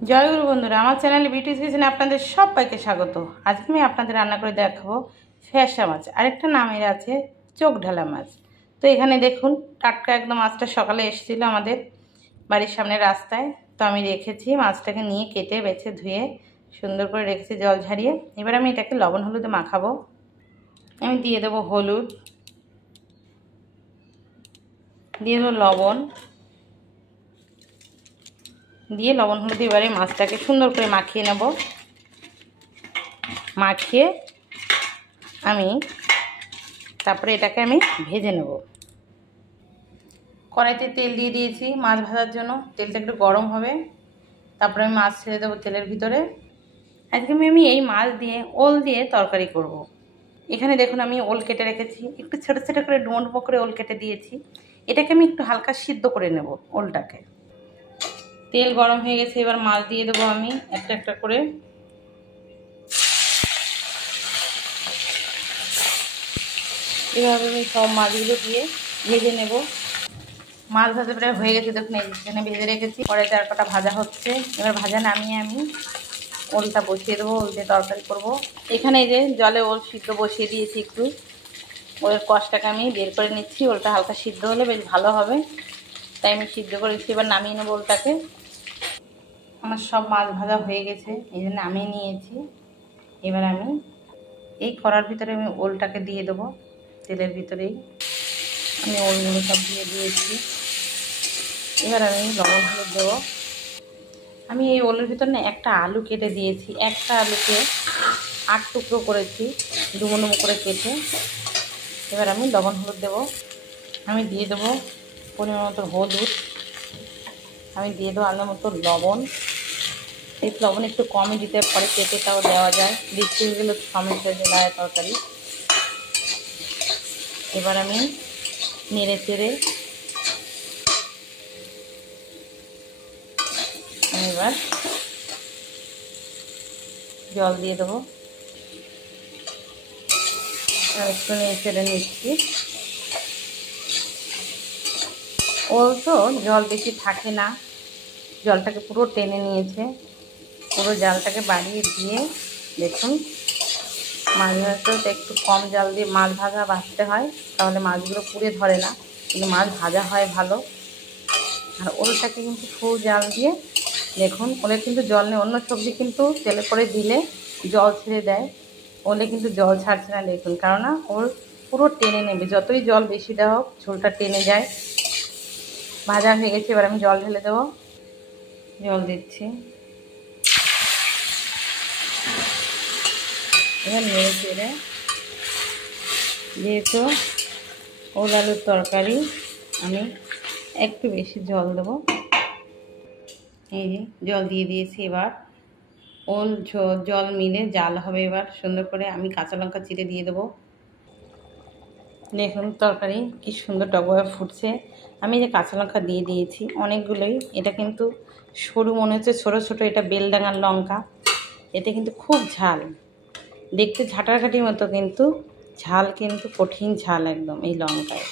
জয় গুরু বন্ধুরা, আমার চ্যানেলে বিউটিস কিচেনে আপনাদের সবাইকে স্বাগত। আজকে আমি আপনাদের রান্না করে দেখাবো ফ্যাসা মাছ, আরেকটা নামের আছে চোখ ঢালা মাছ। তো এখানে দেখুন, টাটকা একদম মাছটা সকালে এসেছিলো আমাদের বাড়ির সামনে রাস্তায়। তো আমি রেখেছি মাছটাকে, নিয়ে কেটে বেছে ধুয়ে সুন্দর করে রেখেছি জল ঝারিয়ে। এবার আমি এটাকে লবণ হলুদে মাখাবো। আমি দিয়ে দেবো হলুদ, দিয়ে দেবো লবণ, দিয়ে লবণ হলুদ এবারে মাছটাকে সুন্দর করে মাখিয়ে নেব। মাখিয়ে আমি তারপরে এটাকে আমি ভেজে নেব। কড়াইতে তেল দিয়ে দিয়েছি মাছ ভাজার জন্য। তেলটা একটু গরম হবে, তারপরে আমি মাছ ছেড়ে দেবো তেলের ভিতরে। আজকে আমি এই মাছ দিয়ে ওল দিয়ে তরকারি করব। এখানে দেখুন আমি ওল কেটে রেখেছি, একটু ছোটো ছোটো করে ডুমো ডুমো করে ওল কেটে দিয়েছি। এটাকে আমি একটু হালকা সিদ্ধ করে নেব ওলটাকে। তেল গরম হয়ে গেছে, এবার মাছ দিয়ে দেবো আমি একটা একটা করে। এভাবে আমি সব মাছগুলো দিয়ে ভেজে নেব। মাছ ভাজা প্রায় হয়ে গেছে, দেখুন এখানে ভেজে রেখেছি। কড়াইতে আর কটা ভাজা হচ্ছে। এবার ভাজা নামিয়ে আমি ওলটা বসিয়ে দেবো, ওল দিয়ে তরকারি করবো। এখানে এই যে জলে ওল সিদ্ধ বসিয়ে দিয়েছি একটু। ওলের কষটাকে আমি বের করে নিচ্ছি। ওলটা হালকা সিদ্ধ হলে বেশ ভালো হবে, তাই আমি সিদ্ধ করেছি। এবার নামিয়ে নেবো ওলটাকে। আমার সব মাছ ভাজা হয়ে গেছে, এই জন্য নামিয়ে নিয়েছি। এবার আমি এই কড়ার ভিতরে আমি ওলটাকে দিয়ে দেবো। তেলের ভিতরেই আমি ওলগুলো সব দিয়ে দিয়েছি। এবার আমি লবণ হলুদ দেবো। আমি এই ওলের ভিতরে না একটা আলু কেটে দিয়েছি। একটা আলুকে 8 টুকরো করেছি, ডুমো ডুমো করে কেটে। এবার আমি লবণ হলুদ দেবো। আমি দিয়ে দেবো পরিমাণ মতো হলুদ। আমি দিয়ে দেবো আন্দাজ মতো লবণ। এই লবণ একটু কমই দিতে পারে, কেটেটাও দেওয়া যায়, বৃষ্টি গেলে সমস্যা হয়ে যায় তরকারি। এবার আমি নেড়ে চেড়ে এবার জল দিয়ে দেবো। আর একটু নেড়ে চেড়ে নিচ্ছি। ওল তো জল বেশি থাকে না, জলটাকে পুরো টেনে নিয়েছে। পুরো জালটাকে বাড়িয়ে দিয়ে দেখুন, মাছ ভাজাতেও তো একটু কম জাল দিয়ে মাছ ভাজতে হয়, তাহলে মাছগুলো পুড়ে ধরে না, কিন্তু মাছ ভাজা হয় ভালো। আর ওলটাকে কিন্তু ফুল জাল দিয়ে দেখুন, ওলে কিন্তু জল নেই। অন্য সবজি কিন্তু তেলে করে দিলে জল ছেড়ে দেয়, ওলে কিন্তু জল ছাড়ছে না দেখুন, কেননা ওল পুরো টেনে নেবে। যতই জল বেশি দেওয়া হোক, ঝোলটা টেনে যায়। ভাজা হয়ে গেছে, এবার আমি জল ঢেলে দেবো। জল দিচ্ছি। এবার নেড়ে চেড়ে, যেহেতু ওল আলুর তরকারি, আমি একটু বেশি জল দেবো। এই যে জল দিয়ে দিয়েছি। এবার ওল জল মিলে জাল হবে। এবার সুন্দর করে আমি কাঁচা লঙ্কা চিড়ে দিয়ে দেবো। দেখুন তরকারি কি সুন্দর টকবগে ফুটছে। আমি যে কাঁচা লঙ্কা দিয়ে দিয়েছি অনেকগুলোই। এটা কিন্তু সরু মনে হচ্ছে, ছোটো ছোটো, এটা বেলডাঙার লঙ্কা। এতে কিন্তু খুব ঝাল, দেখতে ঝাঁটাঘাটির মতো, কিন্তু ঝাল কিন্তু কঠিন ঝাল একদম এই লঙ্কায়।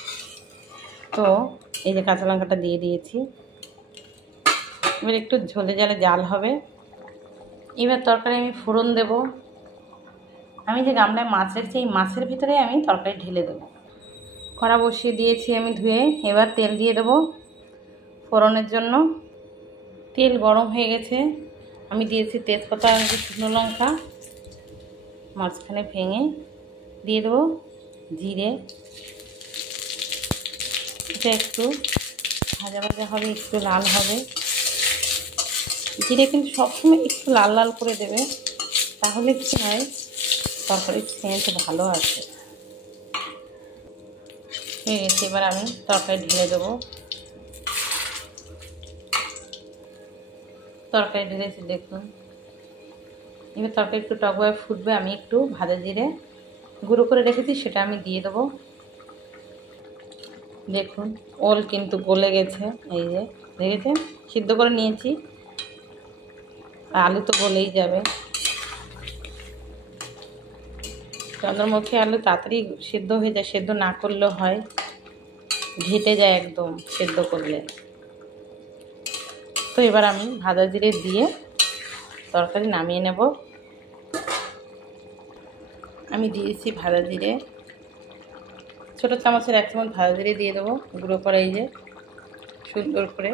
তো এই যে কাঁচা লঙ্কাটা দিয়ে দিয়েছি। এবার একটু ঝোলে ঝালে জাল হবে। এবার তরকারি আমি ফোড়ন দেব। আমি যে গামলায় মাছ রেখেছি, এই মাছের ভিতরে আমি তরকারি ঢেলে দেবো। কড়া বসিয়ে দিয়েছি আমি ধুয়ে। এবার তেল দিয়ে দেবো ফোড়নের জন্য। তেল গরম হয়ে গেছে, আমি দিয়েছি তেজপাতা আর শুকনো লঙ্কা, মাঝখানে ভেঙে দিয়ে দেবো জিরে। এটা একটু ভাজা ভাজা হবে, একটু লাল হবে। জিরে কিন্তু সবসময় একটু লাল লাল করে দেবে, তাহলে কী হয়, তরকারির সেন্ট ভালো আসে। হয়ে গেছে, এবার আমি তরকারি ঢেলে দেবো। তরকারি ঢেলেছি দেখুন। এবার তরকারি একটু টকবগে ফুটবে, আমি একটু ভাজা জিরে গুঁড়ো করে রেখেছি, সেটা আমি দিয়ে দেবো। দেখুন ওল কিন্তু গলে গেছে, এই যে দেখেছেন, সিদ্ধ করে নিয়েছি। আলু তো গলেই যাবে। চন্দ্রমুখী আলু তাড়াতাড়ি সিদ্ধ হয়ে যায়, সিদ্ধ না করলেও হয়, ঘেটে যায় একদম সিদ্ধ করলে। তো এবার আমি ভাজা জিরে দিয়ে তরকারি নামিয়ে নেব। আমি দিয়েছি ভাজা জিরে, ছোটো চামচের 1 চামচ ভাজা জিরে দিয়ে দেবো গুঁড়ো করে, এই যে সুন্দর করে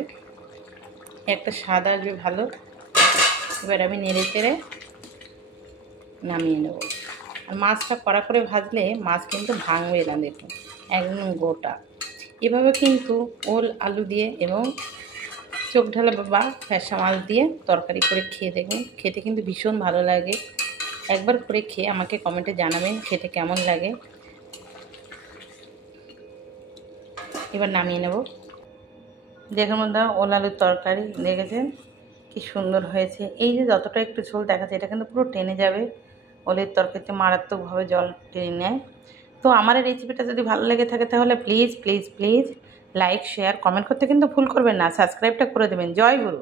একটা স্বাদ আসবে ভালো। এবার আমি নেড়ে চেড়ে নামিয়ে নেব। আর মাছটা কড়া করে ভাজলে মাছ কিন্তু ভাঙবে না, দেখুন একদম গোটা। এভাবে কিন্তু ওল আলু দিয়ে এবং চোখ ঢালা বা ফ্যাসা মাছ দিয়ে তরকারি করে খেয়ে দেখুন, খেতে কিন্তু ভীষণ ভালো লাগে। একবার করে খেয়ে আমাকে কমেন্টে জানাবেন খেতে কেমন লাগে। এবার নামিয়ে নেব। দেখুন বন্ধুরা, ওল আলুর তরকারি দেখেছেন কি সুন্দর হয়েছে। এই যে যতটা একটু ঝোল দেখাচ্ছে এটা কিন্তু পুরো টেনে যাবে। ওলের তরকারিতে মারাত্মকভাবে জল টেনে নেয়। তো আমার এই রেসিপিটা যদি ভালো লেগে থাকে তাহলে please please please like share comment করতে কিন্তু ভুল করবেন না, সাবস্ক্রাইবটা করে দেবেন। জয় গুরু।